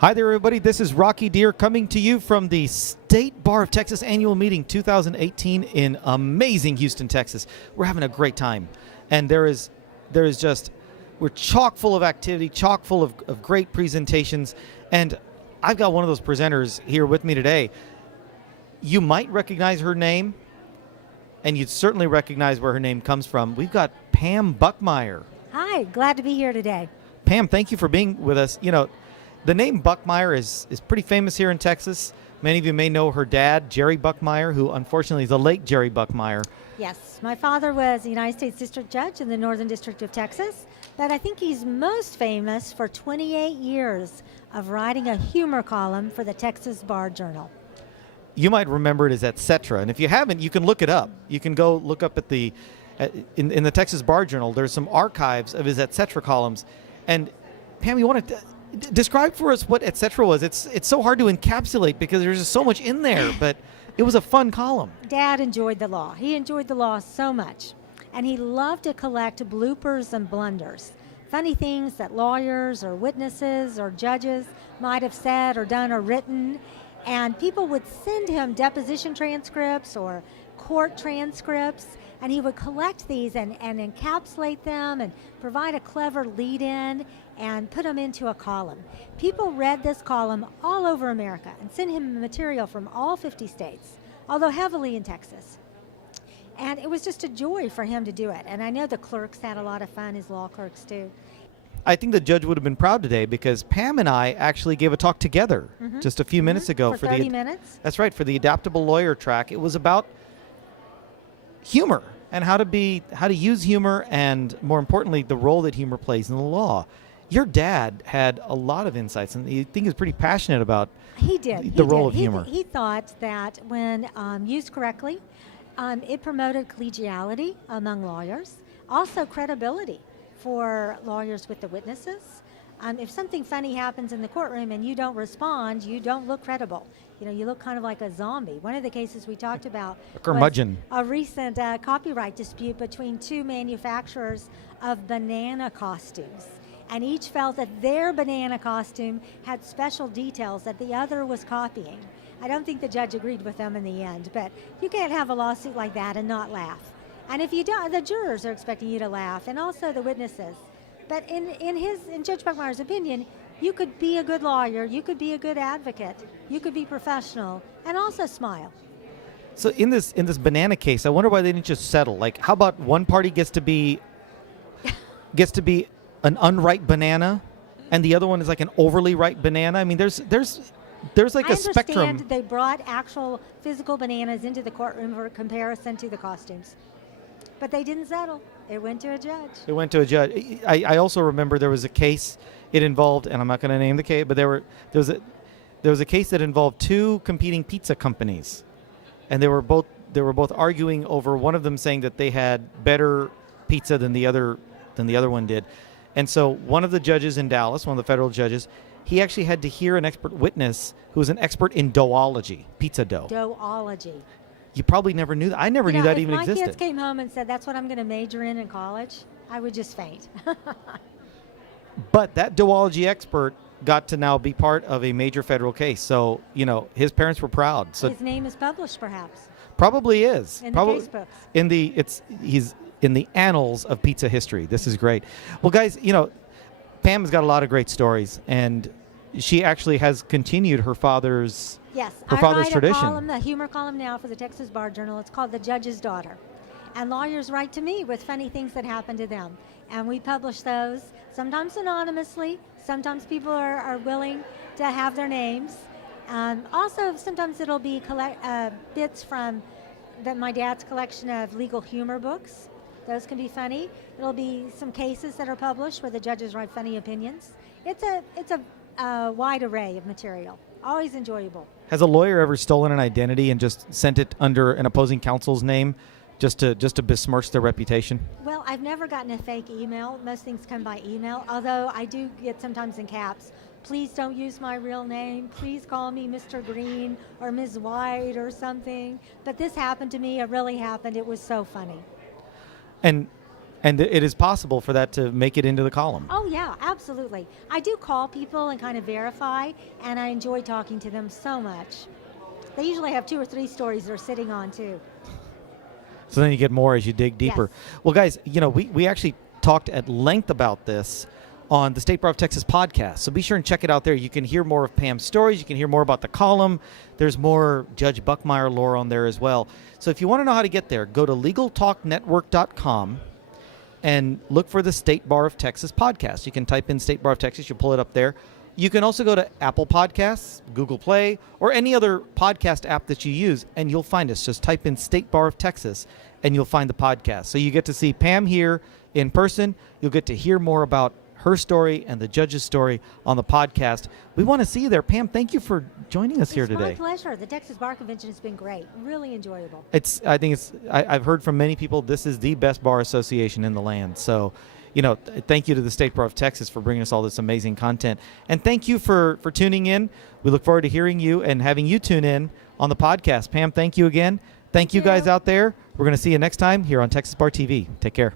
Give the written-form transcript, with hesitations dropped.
Hi there, everybody. This is Rocky Dhir coming to you from the State Bar of Texas Annual Meeting 2018 in amazing Houston, Texas. We're having a great time. And we're chock full of activity, chock full of great presentations. And I've got one of those presenters here with me today. You might recognize her name, and you'd certainly recognize where her name comes from. We've got Pam Buchmeyer. Hi, glad to be here today. Pam, thank you for being with us. You know, the name Buchmeyer is pretty famous here in Texas. Many of you may know her dad, Jerry Buchmeyer, who unfortunately is the late Jerry Buchmeyer. Yes, my father was a United States District Judge in the Northern District of Texas, but I think he's most famous for 28 years of writing a humor column for the Texas Bar Journal. You might remember it as Etc. And if you haven't, you can look it up. You can go look up at in the Texas Bar Journal. There's some archives of his Etc. columns. And Pam, you want to describe for us what Etc. was? It's so hard to encapsulate because there's just so much in there, but it was a fun column. Dad enjoyed the law. He enjoyed the law so much. And he loved to collect bloopers and blunders. Funny things that lawyers or witnesses or judges might have said or done or written. And people would send him deposition transcripts or court transcripts, and he would collect these and encapsulate them and provide a clever lead-in and put them into a column. People read this column all over America and sent him material from all 50 states, although heavily in Texas. And it was just a joy for him to do it. And I know the clerks had a lot of fun, his law clerks too. I think the judge would have been proud today because Pam and I actually gave a talk together just a few minutes ago. For 30 minutes? That's right, for the Adaptable Lawyer track. It was about humor and how to use humor and, more importantly, the role that humor plays in the law. Your dad had a lot of insights, and I think he was pretty passionate about the role of humor. He thought that when used correctly, it promoted collegiality among lawyers, also credibility for lawyers with the witnesses. If something funny happens in the courtroom and you don't respond, you don't look credible. You know, you look kind of like a zombie. One of the cases we talked about was a recent copyright dispute between two manufacturers of banana costumes. And each felt that their banana costume had special details that the other was copying. I don't think the judge agreed with them in the end, but you can't have a lawsuit like that and not laugh. And if you don't, the jurors are expecting you to laugh, and also the witnesses. But in Judge Buchmeyer's opinion, you could be a good lawyer, you could be a good advocate, you could be professional, and also smile. So in this banana case, I wonder why they didn't just settle. Like, how about one party gets to be an unripe banana, and the other one is like an overly ripe banana? I mean, there's like a spectrum. I understand they brought actual physical bananas into the courtroom for comparison to the costumes. But they didn't settle. It went to a judge. It went to a judge. I also remember there was a case. It involved, and I'm not going to name the case, but there was a case that involved two competing pizza companies, and they were both arguing over one of them saying that they had better pizza than the other one did, and so one of the judges in Dallas, one of the federal judges, he actually had to hear an expert witness who was an expert in doughology, pizza dough. Doughology. You probably never knew that. I never knew that even existed. If my kids came home and said, that's what I'm going to major in college, I would just faint. But that doughology expert got to now be part of a major federal case. So, you know, his parents were proud. So his name is published, perhaps. Probably is. In the case books. He's in the annals of pizza history. This is great. Well, guys, you know, Pam has got a lot of great stories, and she actually has continued her father's tradition. A humor column now for the Texas Bar Journal. It's called The Judge's Daughter. And lawyers write to me with funny things that happen to them. And we publish those, sometimes anonymously. Sometimes people are willing to have their names. Also, sometimes it'll be bits from my dad's collection of legal humor books. Those can be funny. It'll be some cases that are published where the judges write funny opinions. It's a wide array of material. Always enjoyable. Has a lawyer ever stolen an identity and just sent it under an opposing counsel's name just to besmirch their reputation? Well, I've never gotten a fake email. Most things come by email, although I do get sometimes in caps, please don't use my real name. Please call me Mr. Green or Ms. White or something. But this happened to me. It really happened. It was so funny. And And it is possible for that to make it into the column. Oh, yeah, absolutely. I do call people and kind of verify, and I enjoy talking to them so much. They usually have 2 or 3 stories they're sitting on, too. So then you get more as you dig deeper. Yes. Well, guys, we actually talked at length about this on the State Bar of Texas podcast. So be sure and check it out there. You can hear more of Pam's stories. You can hear more about the column. There's more Judge Buchmeyer lore on there as well. So if you want to know how to get there, go to LegalTalkNetwork.com and look for the State Bar of Texas podcast. You can type in State Bar of Texas. You'll pull it up there. You can also go to Apple Podcasts, Google Play, or any other podcast app that you use, and you'll find us. Just type in State Bar of Texas, and you'll find the podcast. So you get to see Pam here in person. You'll get to hear more about her story and the judge's story on the podcast. We want to see you there. Pam, thank you for joining us here today. It's my pleasure. The Texas Bar Convention has been great. Really enjoyable. I've heard from many people this is the best bar association in the land. So, thank you to the State Bar of Texas for bringing us all this amazing content. And thank you for tuning in. We look forward to hearing you and having you tune in on the podcast. Pam, thank you again. Thank you guys out there. We're going to see you next time here on Texas Bar TV. Take care.